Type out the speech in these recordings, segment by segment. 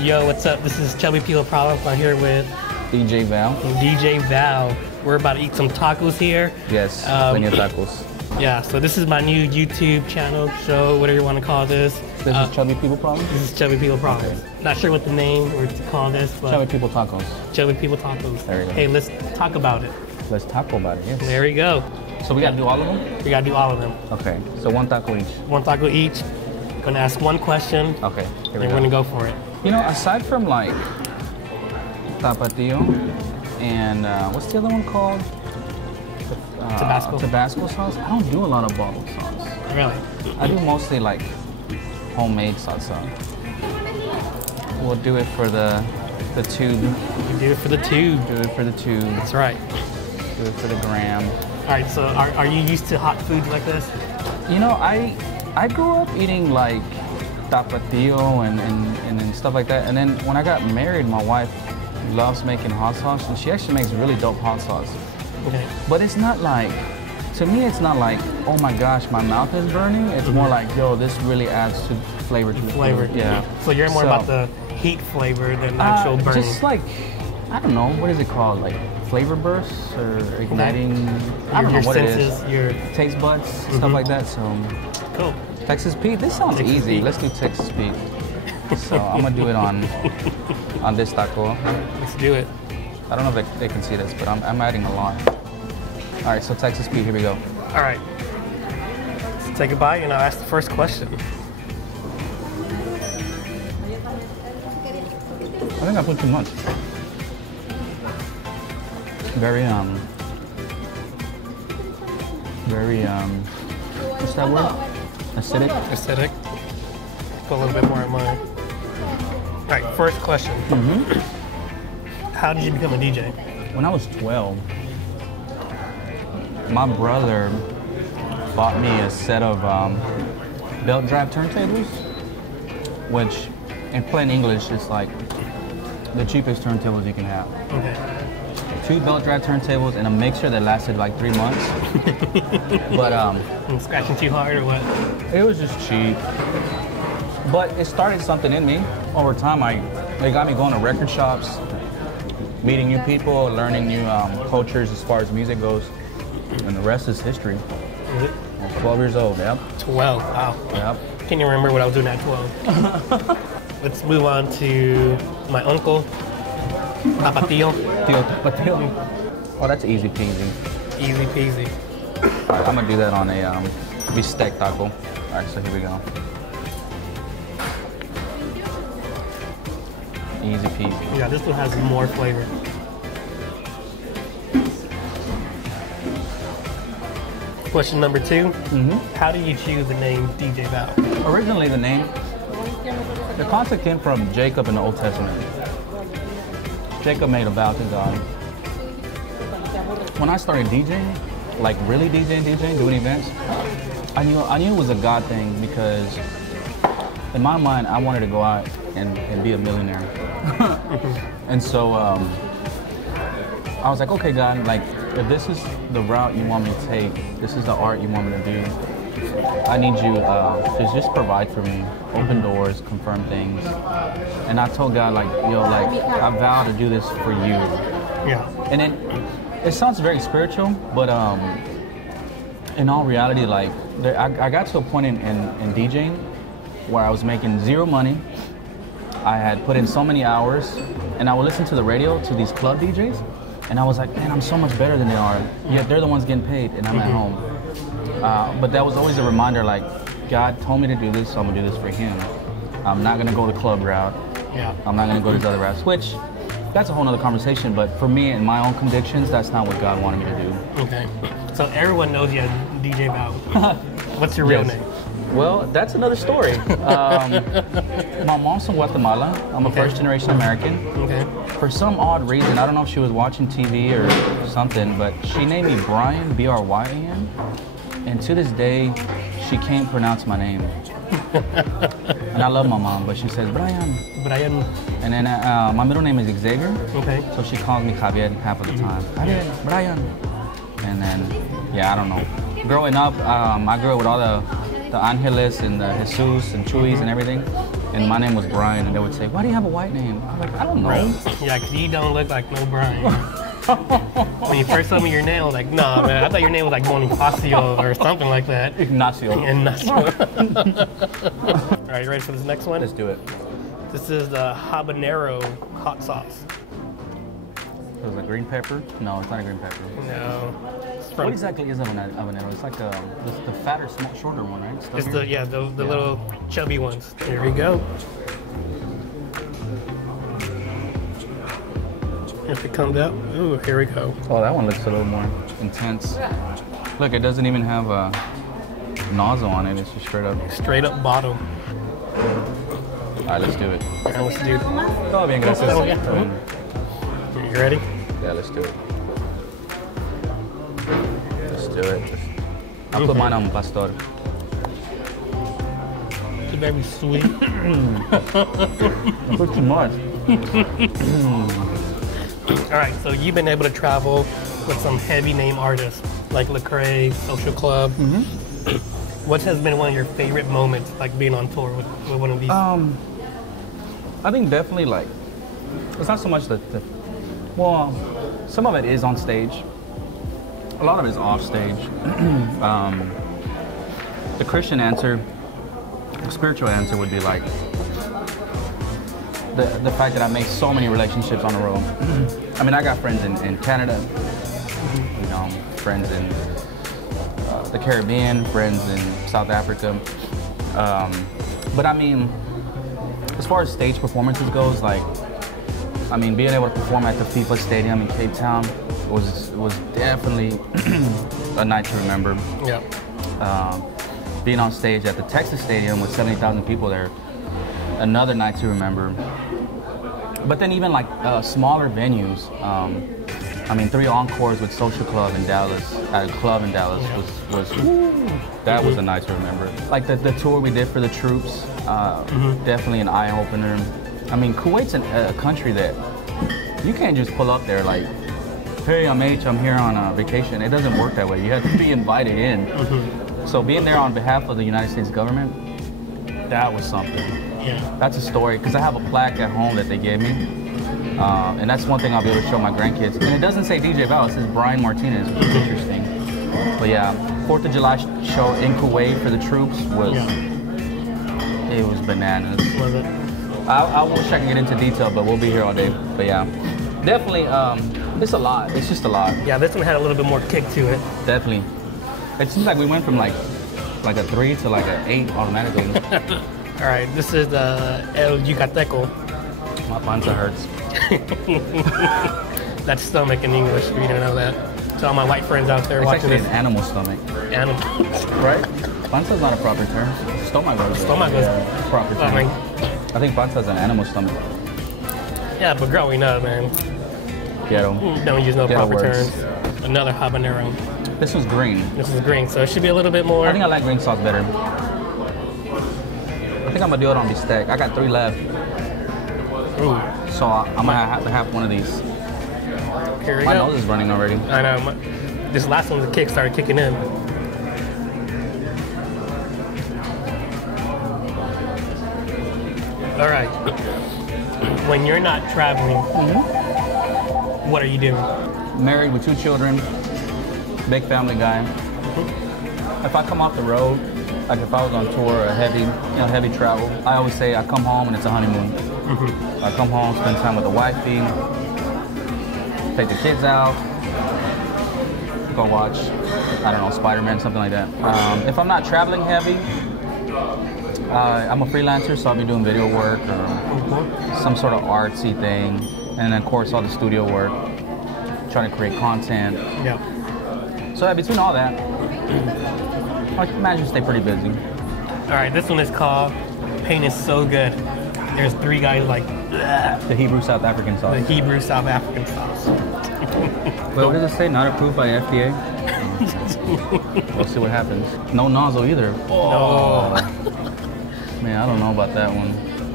Yo, what's up? This is Chubby Problems. I'm here with DJ Vow. DJ Vow. We're about to eat some tacos here. Yes, plenty of tacos. Yeah, so this is my new YouTube channel, show, whatever you want to call this. This is Chubby People Problems? This is Chubby People Problems. Okay. Not sure what the name or to call this, but... Chubby People Tacos. Chubby People Tacos. There you go. Hey, let's talk about it. Let's talk about it, yes. There we go. So we gotta do all of them? We gotta do all of them. Okay, so one taco each. One taco each. Gonna ask one question. Okay, here we go. And we're gonna go for it. You know, aside from like Tapatio and what's the other one called? Tabasco. Tabasco sauce. I don't do a lot of bottled sauce. Really? I do mostly like homemade salsa. We'll do it for the tube. You do it for the tube. Do it for the tube. That's right. Do it for the gram. All right. So are you used to hot foods like this? You know, I grew up eating like tapatio and stuff like that. And then when I got married, my wife loves making hot sauce, and she actually makes really dope hot sauce. Okay. But it's not like, to me, it's not like, oh my gosh, my mouth is burning. It's more like, yo, this really adds to flavor to the flavor. food. Yeah. So you're more about the heat flavor than actual burning. Just like, I don't know, what is it called? Like flavor bursts or igniting, I don't know what senses, it is. Your taste buds, stuff like that. So cool. Texas Pete, this sounds easy. Let's do Texas Pete. So I'm gonna do it on this taco. Let's do it. I don't know if they can see this, but I'm adding a lot. All right, so Texas Pete, here we go. All right. Let's take a bite and I'll ask the first question. I think I put too much. Very, what's that word? Acidic? Acidic. Put a little bit more in mine. All right, first question. How did you become a DJ? When I was 12, my brother bought me a set of belt drive turntables, which in plain English is like the cheapest turntables you can have. Okay. 2 belt drive turntables and a mixer that lasted like 3 months. But I'm scratching too hard or what? It was just cheap. But it started something in me. Over time, it got me going to record shops, meeting new people, learning new cultures as far as music goes. And the rest is history. Is it? I was 12 years old, yep. 12, wow. Yep. Can't even remember what I was doing at 12. Let's move on to my uncle, Tapatio. Tapatio. Oh, that's easy peasy. Easy peasy. All right, I'm gonna do that on a bistec taco. All right, so here we go. Easy peasy. Yeah, this one has more flavor. Question number 2. How do you choose the name DJ Vow? Originally, the name, the concept came from Jacob in the Old Testament. Jacob made a vow to God. When I started DJing, like really DJing, doing events, I knew it was a God thing because in my mind, I wanted to go out and be a millionaire. And so I was like, okay, God, like if this is the route you want me to take, this is the art you want me to do, I need you to just provide for me, open doors, confirm things. And I told God, like, yo, like I vow to do this for you. Yeah. And it sounds very spiritual, but in all reality, like I got to a point in DJing where I was making zero money. I had put in so many hours, and I would listen to the radio to these club DJs, and I was like, man, I'm so much better than they are. Yet they're the ones getting paid, and I'm at home. But that was always a reminder, like, God told me to do this, so I'm gonna do this for Him. I'm not gonna go the club route. Yeah. I'm not gonna go these other routes, which that's a whole nother conversation. But for me and my own convictions, that's not what God wanted me to do. Okay. So everyone knows you as DJ Vow. What's your real name? Well, that's another story. My mom's from Guatemala. I'm a first-generation American. Okay. For some odd reason, I don't know if she was watching TV or something, but she named me Brian, B-R-Y-A-N. And to this day, she can't pronounce my name. And I love my mom, but she says Brian. Brian. And then my middle name is Xavier. Okay. So she calls me Javier half of the time. Javier, Brian. And then, yeah, I don't know. Growing up, I grew up with all the Angeles and the Jesus and Chuy's and everything. and my name was Brian, and they would say, "Why do you have a white name?" I'm like, "I don't know." Yeah, because you don't look like no Brian. When you first told me your name, I was like, nah, man, I thought your name was like Bonifacio or something like that. Ignacio. Ignacio. All right, you ready for this next one? Let's do it. This is the habanero hot sauce. It was a green pepper? No, it's not a green pepper. No. What exactly is a habanero? It's like the fatter, shorter one, right? It's the little chubby ones. Here we go. If it comes out, ooh, here we go. Oh, that one looks a little more intense. Look, it doesn't even have a nozzle on it. It's just straight up. Straight up bottom. All right, let's do it. All right, let's do it. Todo bien, gracias. You ready? Yeah, let's do it. Let's do it. I'll put mine on pastor. It's very sweet. I put too much. All right, so you've been able to travel with some heavy name artists like Lecrae, Social Club. What has been one of your favorite moments, like being on tour with one of these? I think definitely like, it's not so much well, some of it is on stage. A lot of it is off stage. The Christian answer, the spiritual answer would be like, the fact that I made so many relationships on the road. I mean, I got friends in Canada, you know, friends in the Caribbean, friends in South Africa. But I mean, as far as stage performances goes, like, I mean, being able to perform at the FIFA Stadium in Cape Town was definitely a night to remember. Yeah. Being on stage at the Texas Stadium with 70,000 people there, another night to remember. But then even like smaller venues, I mean, 3 encores with Social Club in Dallas, at a club in Dallas was that was a night to remember. Like the tour we did for the troops, definitely an eye opener. I mean, Kuwait's a country that you can't just pull up there like, hey, I'm H, I'm here on a vacation. It doesn't work that way. You have to be invited in. So being there on behalf of the United States government, that was something. Yeah. That's a story, because I have a plaque at home that they gave me. And that's one thing I'll be able to show my grandkids. And it doesn't say DJ Vow, it says Brian Martinez, which is interesting. But yeah, 4th of July show in Kuwait for the troops was, it was bananas. Was it? I wish I could get into detail, but we'll be here all day. But yeah, definitely, it's a lot. It's just a lot. Yeah, this one had a little bit more kick to it. Definitely. It seems like we went from like a 3 to like an 8 automatically. All right, this is the El Yucateco. My panza hurts. That's stomach in English, if you didn't know that. To all my white friends out there It's watching actually this. an animal stomach. Animal. Right? Panza is not a proper term. Stomach is Stomach is a proper term. I mean, I think panza is an animal stomach. yeah, but growing up, man, Ghetto. don't use no Ghetto proper words. terms. Another habanero. This was green. This is green, so it should be a little bit more. I think I like green sauce better. I think I'm gonna do it on bistec. I got 3 left. Ooh. So I'm gonna have to have one of these. Here we My go. nose is running already. I know. This last one, the kick started kicking in. All right. When you're not traveling, what are you doing? Married with 2 children, big family guy. If I come off the road, like if I was on tour or heavy travel, I always say I come home and it's a honeymoon. I come home, spend time with the wifey, take the kids out, go watch, I don't know, Spider-Man, something like that. If I'm not traveling heavy, I'm a freelancer, so I'll be doing video work or some sort of artsy thing. And then of course all the studio work, trying to create content. Yeah. So yeah, between all that, I can imagine stay pretty busy. All right, this one is called Pain is So Good. There's 3 guys like, The Hebrew South African the sauce. Hebrew South African sauce. Wait, what does it say? Not approved by FDA? We'll see what happens. No nozzle either. Oh. Man, I don't know about that one.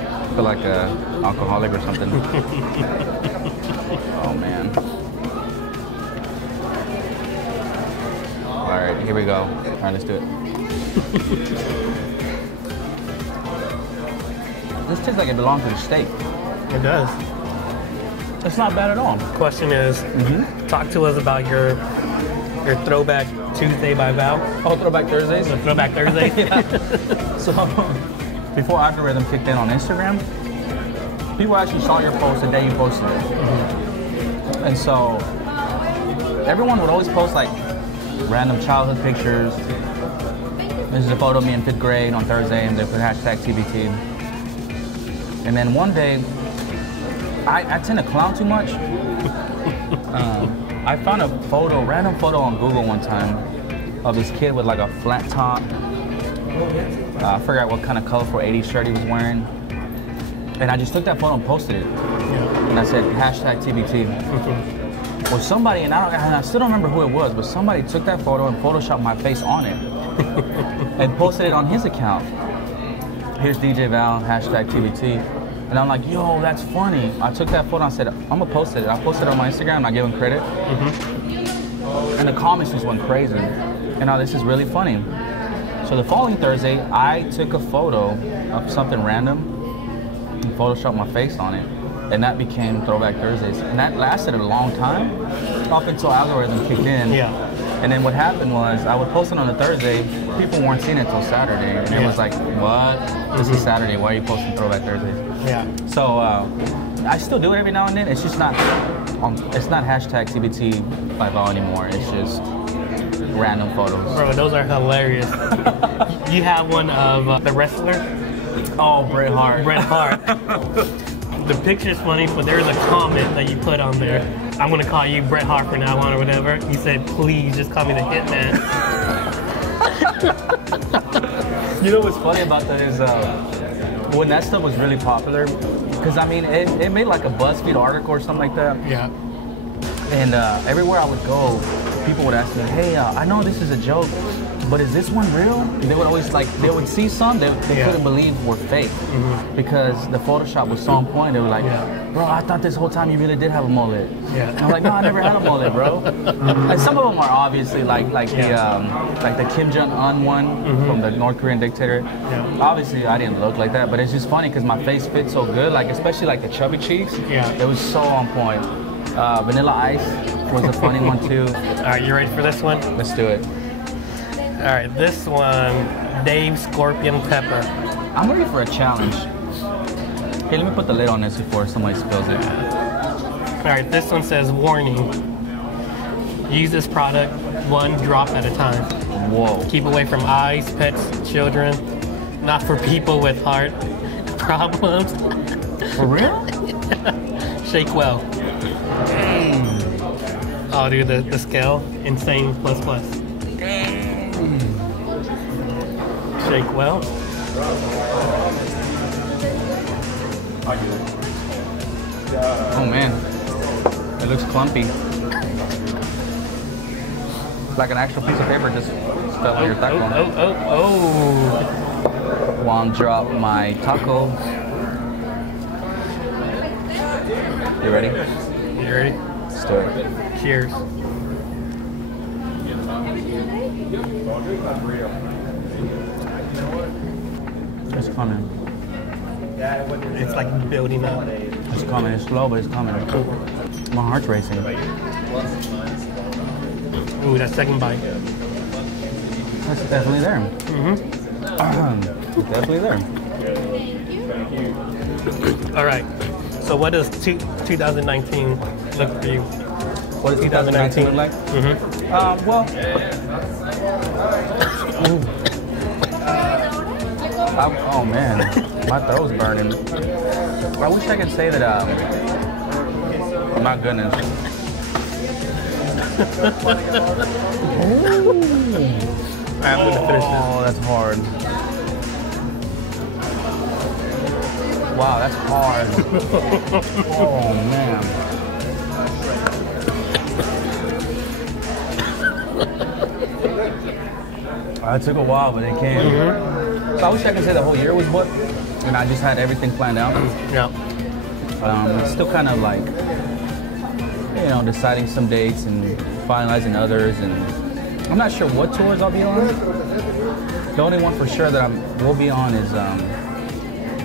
I feel like an alcoholic or something. Oh man. All right, here we go. All right, let's do it. This tastes like it belongs to the steak. It does. It's not bad at all. Question is, talk to us about your Throwback Tuesday by Vow. Oh, Throwback Thursdays? The Throwback Thursday? So, before algorithm kicked in on Instagram, people actually saw your post the day you posted it. And so, everyone would always post like random childhood pictures. This is a photo of me in 5th grade on Thursday, and they put hashtag TBT. And then one day, I tend to clown too much. I found a random photo on Google one time of this kid with like a flat top. I forgot what kind of colorful 80s shirt he was wearing. And I just took that photo and posted it. And I said, hashtag TBT. Well, somebody, and I still don't remember who it was, but somebody took that photo and photoshopped my face on it and posted it on his account. Here's DJ Vow, hashtag TBT. And I'm like, yo, that's funny. I took that photo and I said, I'm gonna post it. I posted it on my Instagram and I gave him credit. And the comments just went crazy. And now this is really funny. So the following Thursday, I took a photo of something random and photoshopped my face on it. And that became Throwback Thursdays. And that lasted a long time, up until algorithm kicked in. And then what happened was, I would post it on a Thursday, people weren't seeing it until Saturday. And it was like, what? This is Saturday, why are you posting Throwback Thursdays? So, I still do it every now and then. It's just not, it's not hashtag TBT by Vow anymore. It's just random photos. Bro, those are hilarious. You have one of the wrestler? Oh, Bret Hart. Bret Hart. The picture's funny, but there's a comment that you put on there. I'm gonna call you Bret Hart from now on or whatever. You said, please just call me the Hitman. You know what's funny about that is when that stuff was really popular, because I mean, it made like a BuzzFeed article or something like that. And everywhere I would go, people would ask me, hey, I know this is a joke, but is this one real? They would always like, they would see some they couldn't believe were fake because the Photoshop was so on point. They were like, bro, I thought this whole time you really did have a mullet. And I'm like, no, I never had a mullet, bro. And some of them are obviously like the Kim Jong-un one from the North Korean dictator. Obviously, I didn't look like that, but it's just funny because my face fit so good, like especially like the chubby cheeks. It was so on point. Vanilla Ice was a funny one too. All right, you ready for this one? Let's do it. All right, this one, Dave Scorpion Pepper. I'm ready for a challenge. Hey, let me put the lid on this before somebody spills it. All right, this one says, warning. Use this product 1 drop at a time. Whoa. Keep away from eyes, pets, children. Not for people with heart problems. For real? Shake well. Oh, dude, the scale, insane plus. Shake well. Oh man, it looks clumpy. Like an actual piece of paper just fell on your taco. One drop my taco. You ready? You ready? Let's do it. Cheers. It's coming. It's like building up. It's coming. It's slow, but it's coming. My heart's racing. Ooh, that second bite. That's definitely there. It's definitely there. All right. So what does 2019 look for you? What does 2019 look like? Well, oh man, my throat's burning. I wish I could say that, my goodness. I'm gonna finish this. Oh, that's hard. Wow, that's hard. Oh man. It took a while, but it came. So I wish I could say the whole year was what, and I just had everything planned out. It's still kind of like, you know, deciding some dates and finalizing others, and I'm not sure what tours I'll be on. The only one for sure that we'll be on is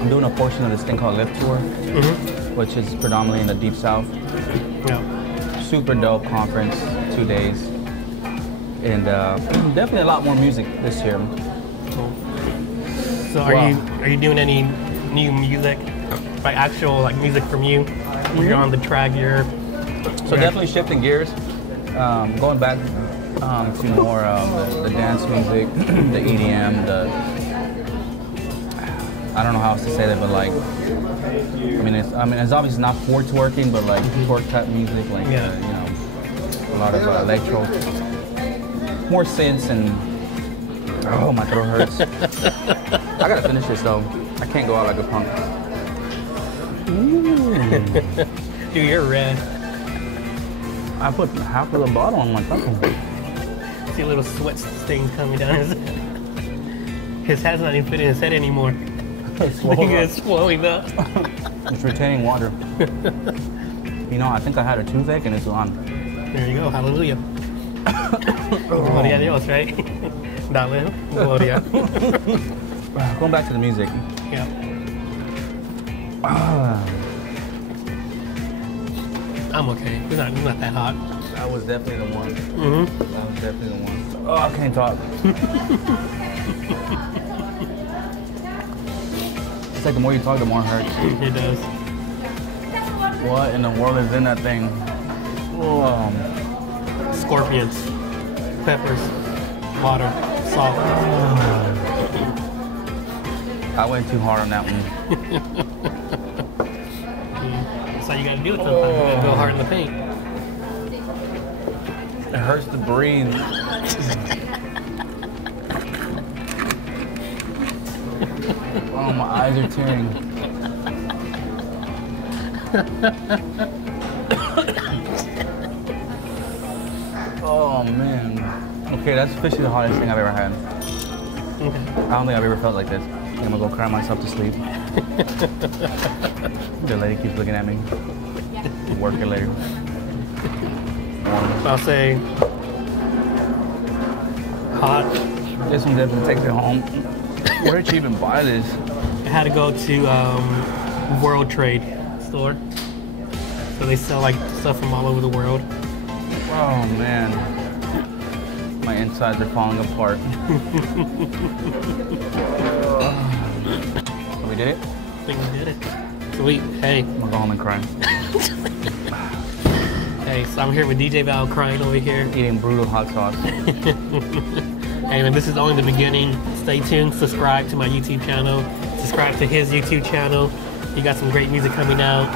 I'm doing a portion of this thing called Lift Tour, which is predominantly in the Deep South. Yeah. Super dope conference, 2 days. And definitely a lot more music this year. Cool. So are you doing any new music? Like actual like music from you? Where you're on the track, So definitely shifting gears. Going back to more the dance music, the EDM, I don't know how else to say that, but like, I mean, it's obviously not for twerking, but like twerk type music, like you know, a lot of electro, more synths, and oh, my throat hurts. I gotta finish this though. I can't go out like a punk. Dude, you're red. I put half of the bottle on my tongue. See a little sweat stain coming down his head. His head's not even fitting his head anymore. It's swelling up. It's retaining water. You know, I think I had a toothache and it's gone. There you go. Hallelujah. Gloria a Dios, right? Dale. Gloria. Going back to the music. Yeah. I'm okay. It's not that hot. That was definitely the one. Mm-hmm. That was definitely the one. Oh, I can't talk. It's like the more you talk, the more it hurts. It does. What in the world is in that thing? Oh. Scorpions, peppers, water, salt. I went too hard on that one. That's how you gotta do it sometimes. You gotta go hard in the paint. It hurts to breathe. Oh, my eyes are tearing. Oh man. Okay, that's officially the hottest thing I've ever had. Okay. I don't think I've ever felt like this. I'm gonna go cry myself to sleep. The lady keeps looking at me. Working later. I'll say hot. This one definitely takes it home. Where did you even buy this? I had to go to World Trade store. So they sell like stuff from all over the world. Oh man. My insides are falling apart. We did it? I think we did it. Sweet. Hey. I'm gonna go home and cry. Hey, so I'm here with DJ Vow crying over here. Eating brutal hot sauce. Hey man, this is only the beginning. Stay tuned, subscribe to my YouTube channel, subscribe to his YouTube channel. He got some great music coming out.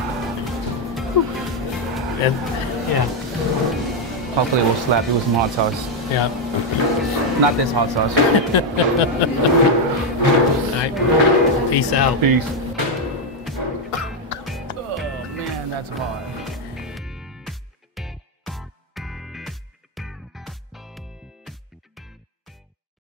And yeah. Hopefully we'll slap you with some hot sauce. Yeah. Not this hot sauce. Alright. Peace out. Peace. Oh man, that's hot.